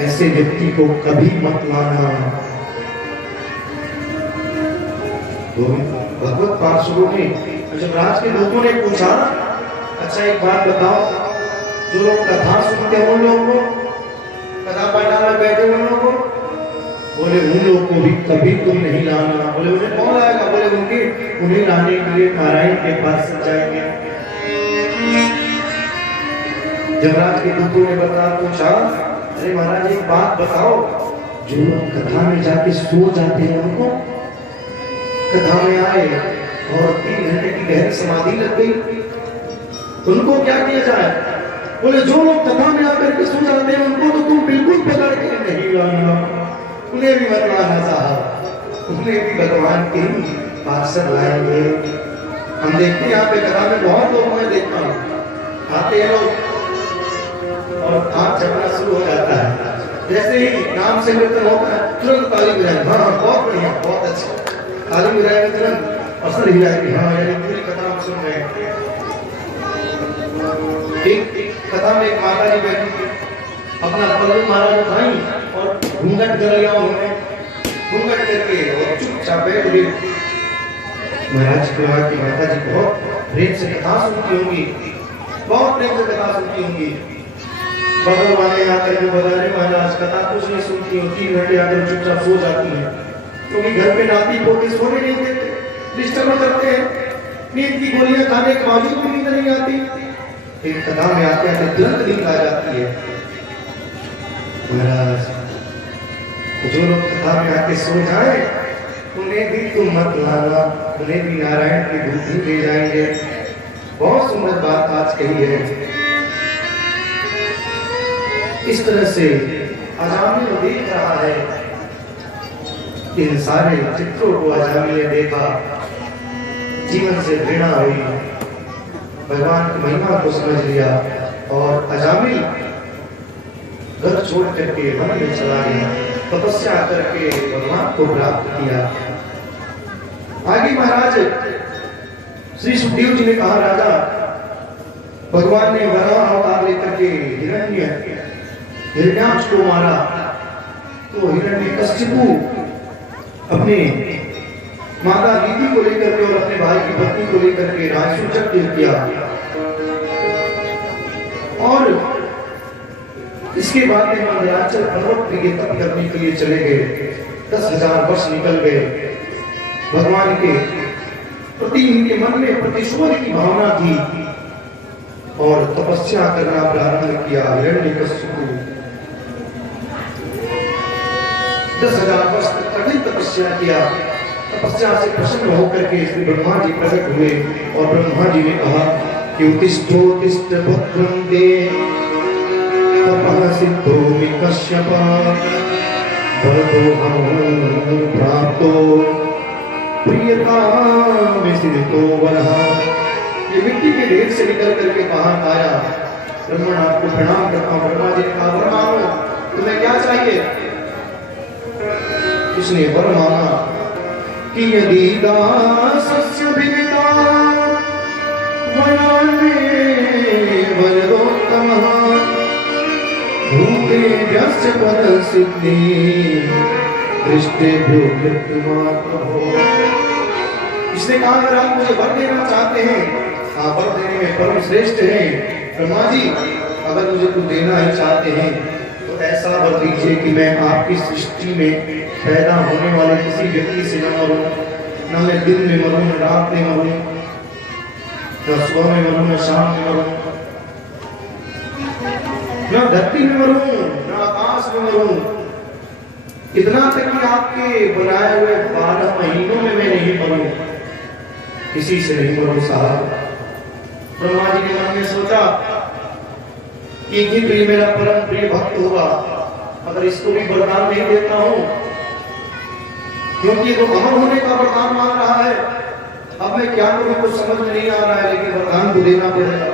ऐसे व्यक्ति को कभी मत लाना। भगवत पार्षदों ने यमराज के दूतों ने पूछा, अच्छा एक बात बताओ, जो लोग कथा सुनते हैं उन लोगों को, कथा पाठा में बैठे उन लोगों को, बोले उन लोगों को भी कभी तुम नहीं लाना। बोले उन्हें कौन लाएगा? बोले उन्हें लाने के लिए नारायण के पास जाएंगे। यमराज के दूतों ने पूछा, अरे महाराज एक बात बताओ, जो लोग कथा में जाके सो जाते हैं उनको, कथा में आए और 3 घंटे की गहरी समाधि लग गई, उनको क्या किया जाए? बोले जो लोग कथा में आकर के सो जाते हैं उनको तो तुम बिल्कुल पकड़ के नहीं लाना, उन्हें भी मत लाना साहब, उन्हें भी भगवान के पार्षद लाएंगे। हम देखते हैं यहाँ पे कथा में बहुत लोग मैं देखता हूँ, आते हैं लोग और हाथ झपना शुरू हो जाता है, जैसे ही नाम से कीर्तन होता है तुरंत ताली बजाएं, हाँ बहुत बढ़िया बहुत अच्छा, ताली बजाएंगे तुरंत और सर हिलाएंगे, हाँ यानी पूरी कथा हम सुन रहे हैं। एक कथा में एक माता जी बैठी थी, अपना पल्लू महाराज उठाई और घूंघट कर लिया उन्होंने, घूंघट करके और चुपचाप बैठ गई। महाराज की माता जी बहुत प्रेम से कथा सुनती होंगी, बहुत प्रेम से कथा सुनती होंगी। बगल वाले आकर के बता रहे महाराज कथा कुछ नहीं सुनती हो, 3 घंटे आकर चुपचाप सो जाती है, क्योंकि घर पे नाती पोते सोने नहीं देते, डिस्टर्ब करते हैं, नींद की गोलियां खाने के बावजूद भी नींद नहीं आती। एक कथा में आते हैं तुरंत नींद आ जाती है। महाराज जो लोग कथा में आके सो जाए उन्हें भी तुम मत लाना, उन्हें भी नारायण की दूत ही ले जाएंगे। बहुत सुंदर बात आज कही है। इस तरह से अजामिल देख रहा है, इन सारे चित्रों को अजामिल ने देखा, जीवन से घृणा हुई, भगवान की महिमा को समझ लिया और अजामिल घर छोड़ करके वन में चला गया, तपस्या करके भगवान को प्राप्त किया। आगे महाराज श्री सुखदेव जी ने कहा, राजा भगवान ने वराह अवतार लेकर के हिरण्याक्ष को मारा, तो हिरण्यकशिपु अपने माता दीदी को लेकर के और अपने भाई की पत्नी को लेकर के राजसूचक किया और इसके बाद में मंदराचल पर्वत पे तप करने के लिए चले गए। 10,000 वर्ष निकल गए। भगवान के प्रति इनके मन में प्रतिशोध की भावना थी और तपस्या करना प्रारंभ किया। हिरण्यकशिपु 10,000 वर्ष तक कठिन तपस्या किया। तपस्या से प्रसन्न होकर के श्री ब्रह्मा जी प्रकट हुए और ब्रह्मा जी ने कहा कि उत्तिष्ठोत्तिष्ठ भद्रं ते तपः सिद्धो कश्यप भरतो प्राप्तो प्रियतां स्थितो वरः। ये मिट्टी के ढेर से निकल करके बाहर आया। ब्रह्मण आपको प्रणाम करता हूँ। ब्रह्मा जी ने कहा, वर मांगो, तुम्हें क्या चाहिए? इसने वर मांगा कि यदि दासस्य विदिता वयाने वरदोत्तमः भूतेभ्यश्च परसिद्धि दृष्टेभ्यो मृत्युमात्रः। इसने कहा, अगर आप मुझे वर देना चाहते हैं, आप वर देने में परम श्रेष्ठ हैं। ब्रह्मा जी, अगर मुझे कुछ देना ही चाहते हैं तो ऐसा वर दीजिए कि मैं आपकी सृष्टि में पैदा होने वाले किसी व्यक्ति से न मरूं, न मैं दिन में मरूं, न रात में मरूं, न सुबह में मरूं, न शाम में मरूं, न धरती में मरूं, न आकाश में मरूं। इतना तक कि आपके बनाए हुए 12 महीनों में मैं नहीं मरूं, किसी से नहीं मरूं साहब। ब्रह्मा जी ने मन में सोचा कि ये मेरा परम प्रिय भक्त होगा, अगर इसको भी वरदान नहीं देता हूं, क्योंकि तो अमर होने का वरदान मांग रहा है। अब मैं क्या करूं, कुछ समझ में नहीं आ रहा है, लेकिन वरदान तो देना पड़ेगा,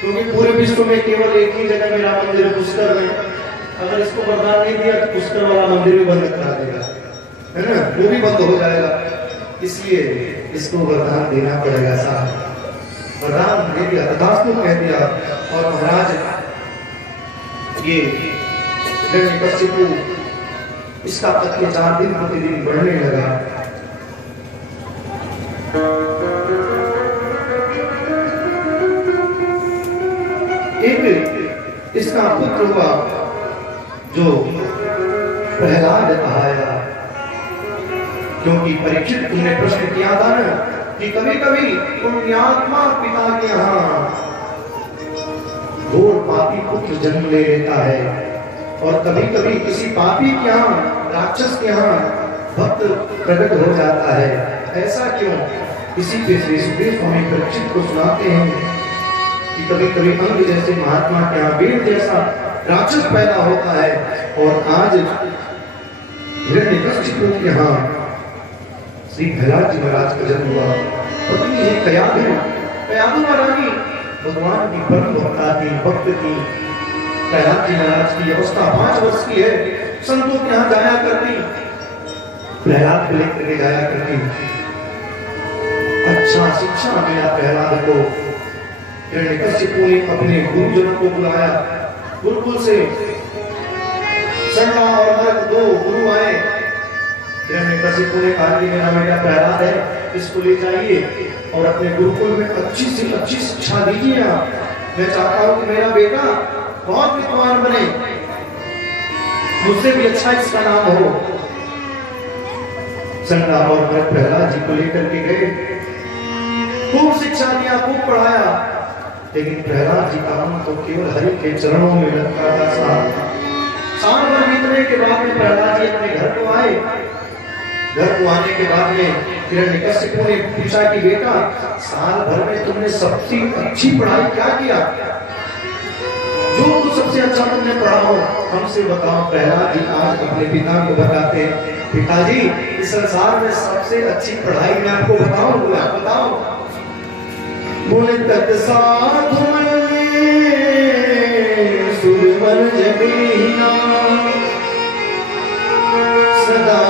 क्योंकि पूरे विश्व में केवल एक ही जगह मेरा मंदिर है, पुष्कर में। अगर इसको वरदान नहीं दिया तो पुष्कर वाला मंदिर भी बंद करा देगा, है ना, वो भी बंद हो जाएगा। इसलिए इसको वरदान देना पड़ेगा साहब। वरदान दे दिया, तथास्तु कह दिया। और महाराज ये हिरण्यकशिपु इसका अत्याचार दिन प्रतिदिन बढ़ने लगा। एक इसका पुत्र हुआ जो प्रहलाद आया, क्योंकि परीक्षित तुमने प्रश्न किया था ना कि कभी कभी पुण्यात्मा पिता के यहाँ घोर पापी पुत्र जन्म ले लेता है, और कभी कभी किसी पापी के यहाँ, राक्षस के यहाँ भक्त प्रकट हो जाता है। ऐसा क्यों? इसी पे श्री सुखदेव स्वामी परीक्षित को सुनाते हैं कि कभी कभी अंग जैसे महात्मा के यहाँ वीर जैसा राक्षस पैदा होता है, और आज हिरण्यकशिपु के यहाँ श्री प्रहलाद जी महाराज का जन्म हुआ। पत्नी है कयाधु, कयाधु महारानी भगवान की परम भक्ता थी, भक्त थी। प्रहलाद जी महाराज की अवस्था 5 वर्ष की है, संतों के यहाँ जाया करती, प्रहलाद को लेकर के जाया करती। अच्छा शिक्षा मिला प्रहलाद को। हिरण्यकशिपु ने अपने गुरुजनों को बुलाया, गुरुकुल से संगा और नरक 2 गुरु आए। हिरण्यकशिपु ने कहा कि मेरा बेटा प्रहलाद है, इसको ले जाइए और अपने गुरुकुल में अच्छी से अच्छी शिक्षा दीजिए। मैं चाहता हूं कि मेरा बेटा बहुत विद्वान बने, मुझसे भी अच्छा इसका नाम हो। संगा और नरक प्रहलाद जी को लेकर के गए, खूब शिक्षा दिया, खूब पढ़ाया, लेकिन प्रहलाद जी का मन तो केवल हरि के चरणों में लगता था। साल भर बीतने के बाद में प्रहलाद जी अपने घर को आए। घर को आने के बाद में हिरण्यकशिपु ने पूछा कि बेटा साल भर में तुमने सबसे अच्छी पढ़ाई क्या किया, जो कुछ सबसे अच्छा तुमने पढ़ा हो हमसे बताओ। प्रहलाद जी आज अपने पिता को बताते हैं, पिताजी इस संसार में सबसे अच्छी पढ़ाई मैं आपको बताऊं, आप बताओ। बोले तत्साधु मने सुरवर जबीना सदा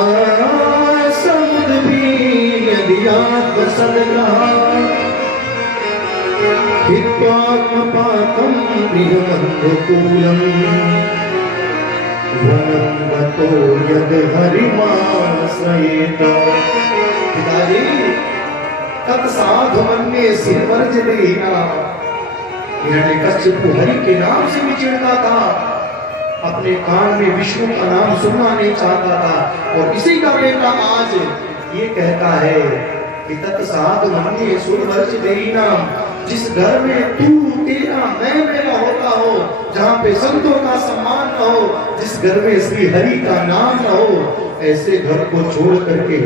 समुद्र भी यदि आत्म सदग्रहा हित्वात्म पाकम प्रियमंधकूलम वनम गतो यद हरिमाश्रयेत। पिताजी तत्साधुमन्ये सिरवर्ज देना। हिरण्यकशिपु हरि के नाम से भी चिढ़ता था, अपने कान में विष्णु का नाम सुनना नहीं चाहता था, और इसी का बेटा आज ये कहता है कि तत्साधुमन्ये सिरवर्ज देना। जिस घर में तू तेरा मैं मेरा होता हो, जहाँ पे संतों का सम्मान न हो, जिस घर में श्री हरि का नाम न हो, ऐसे घर को छोड़ करके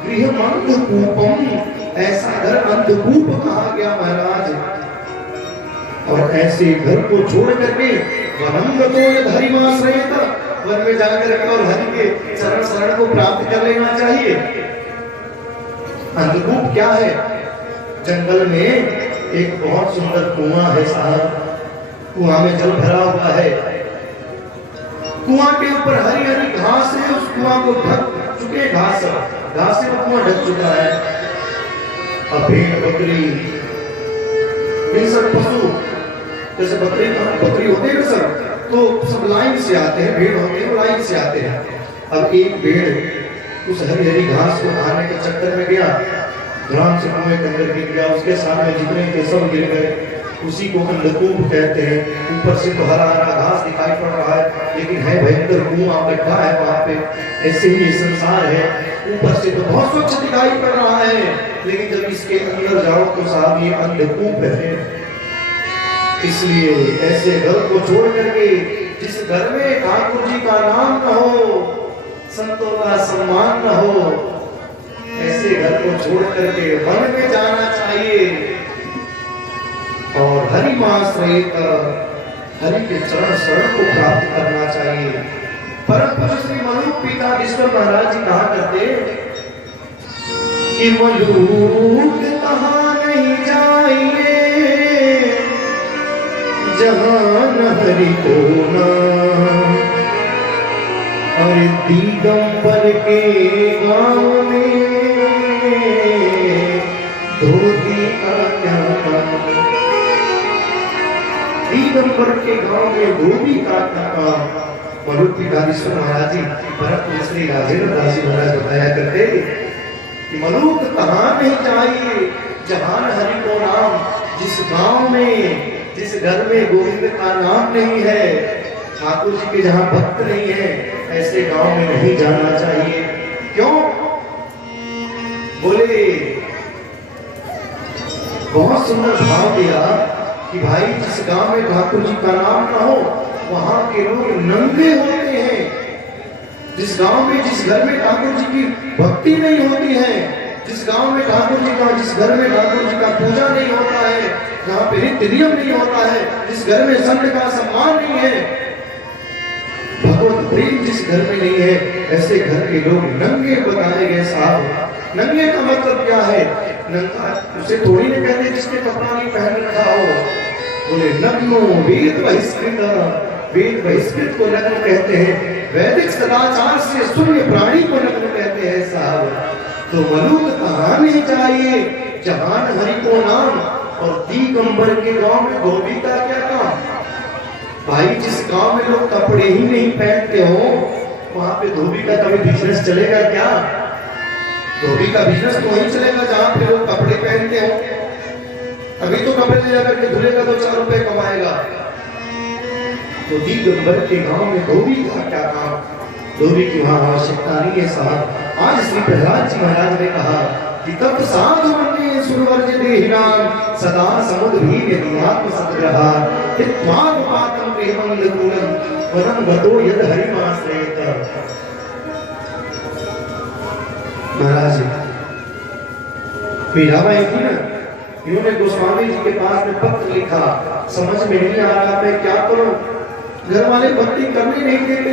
गृह अंधकूपम, ऐसा घर अंधकूप कहा गया महाराज। और ऐसे घर को छोड़ करके वनम गतो यद हरिमाश्रयेत, वन में जाकर के और हरि के चरण शरण को प्राप्त कर लेना चाहिए। अंधकूप क्या है? जंगल में एक बहुत सुंदर कुआं है साहब, कुआं में जल भरा हुआ है, कुआं के ऊपर हरी हरी घास है, उस कुआं को ढक चुके घास से वो कुआं ढक चुका है। अब भेड़ बकरी इन सब पशु, जैसे बकरी होते हैं सर, तो सब लाइन से आते हैं, भेड़ होते हैं वो लाइन से आते हैं। अब एक भेड़ उस हरी हरी घास को खाने के चक्कर में गया, ध्यान से कुएं के अंदर गिर गया, उसके सामने जितने थे सब गिर गए। उसी को अंधकूप कहते हैं। ऊपर से तो हरा हरा घास दिखाई पड़ रहा है, लेकिन है भयंकर कुआं गड्ढा है वहां पे। ऐसे ही ये संसार है, ऊपर से तो बहुत स्वच्छ दिखाई पड़ रहा है, लेकिन जब इसके अंदर जाओ तो साहब ये अंधकूप है। इसलिए ऐसे घर को छोड़ करके, जिस घर में ठाकुर जी का नाम न हो, संतों का सम्मान न हो, ऐसे घर को छोड़ करके वन में जाना चाहिए और हरिमाश्रयेत, हरि के चरण शरण को प्राप्त करना चाहिए। परम पूज्य श्री मलूक पीताधीश्वर महाराज जी कहा करते कि मलूक कहाँ नहीं जाइए जहाँ न हरि को नाम, और दिगंबर के गाँव में धोती का क्या काम। दिगंबर के गांव में धोबी काटना काम। मलुक पीठाधीश्वर महाराज जी भरत श्री राजेंद्र दास जी महाराज बताया करते कि मलुक कहाँ नहीं चाहिए जहान हरि को नाम। जिस गांव में जिस घर में गोविंद का नाम नहीं है, ठाकुर जी के जहां भक्त नहीं है, ऐसे गांव में नहीं जाना चाहिए। क्यों? बोले बहुत सुंदर भाव दिया कि भाई जिस गांव में ठाकुर जी का नाम ना हो वहां के लोग नंगे होते हैं। जिस गांव में जिस घर में ठाकुर जी की भक्ति नहीं होती है, जिस गांव में ठाकुर जी का जिस घर में ठाकुर जी का पूजा नहीं होता है, जहां पे नित्य नियम नहीं होता है, जिस घर में संत का सम्मान नहीं है, भगवत प्रेम जिस घर में नहीं है, ऐसे घर के लोग नंगे बताए गए साहब। नंगे का मतलब क्या है? नंगा उसे थोड़ी नहीं कहते जिसने कपड़ा नहीं पहन रखा हो। बोले नग्नो वेद बहिष्कृत, वेद बहिष्कृत को नग्न कहते हैं। वैदिक सदाचार से शून्य प्राणी को नग्न कहते हैं साहब। तो मलुक कहाँ नहीं चाहिए जहान हरि को नाम। और दिगंबर के गांव में धोबी का क्या काम? भाई जिस गांव में लोग कपड़े ही नहीं पहनते हो वहां पे धोबी का कभी बिजनेस चलेगा क्या? धोबी का बिजनेस तो वही चलेगा जहां पे लोग कपड़े पहनते हो। अभी तो कपड़े ले जाकर के धुलेगा तो 4 रुपए कमाएगा। तो दिगंबर के गांव में धोबी का क्या काम? धोबी की वहां आवश्यकता नहीं है साहब। आज श्री प्रहलाद जी महाराज ने कहा कि तब साधु मन्ये सुरवर्ज देहिनाम सदा समुद्र ही यदियात्म सद्ग्रहा हित्वाग पातम प्रेमंग कूलम वरम गतो यद हरिमाश्रयत। महाराज मीराबाई थी ना, इन्होंने गोस्वामी जी के पास में पत्र लिखा, समझ में नहीं आ रहा मैं क्या करूं, घर वाले भक्ति करने नहीं देते,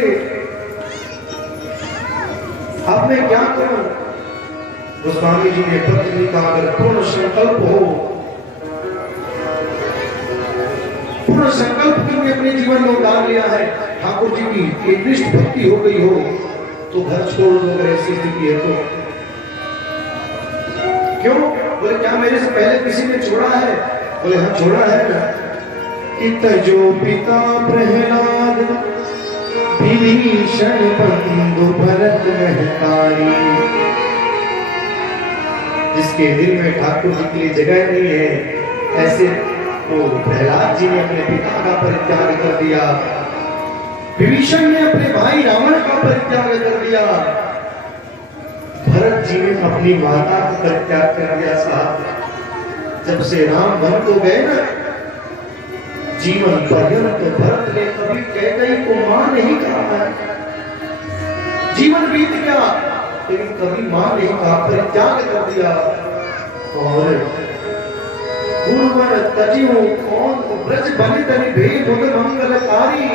अब मैं क्या करूं? गोस्वामी जी ने पत्र लिखा, अगर पूर्ण संकल्प हो, पूर्ण संकल्प तुमने अपने जीवन में उतार लिया है, ठाकुर जी की एक निष्ठ भक्ति हो गई हो, तो घर छोड़ दो। अगर ऐसी स्थिति है तो क्यों? बोले क्या मेरे से पहले किसी ने छोड़ा है? बोले हाँ छोड़ा है ना। इत जो पिता प्रहलाद विभीषण बंधु भरत महतारी। जिसके दिल में ठाकुर जी के लिए जगह नहीं है, ऐसे तो प्रहलाद जी ने अपने पिता का परित्याग कर दिया, विभीषण ने अपने भाई रावण का परित्याग कर दिया, भरत जी ने अपनी माता का परित्याग कर दिया साहब। जब से राम वन को गए ना, जीवन पर्यंत तो भरत ने कभी कैकेयी को मां नहीं कहा है। जीवन बीत गया लेकिन कभी मां नहीं कहा, परित्याग कर दिया। और गुरुवर तजियो कौन ब्रज बलि तनि भेद उद मंगलकारी,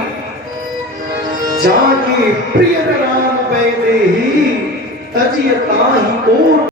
जाके प्रिय राम बैदे ही तजिय ताहि कोट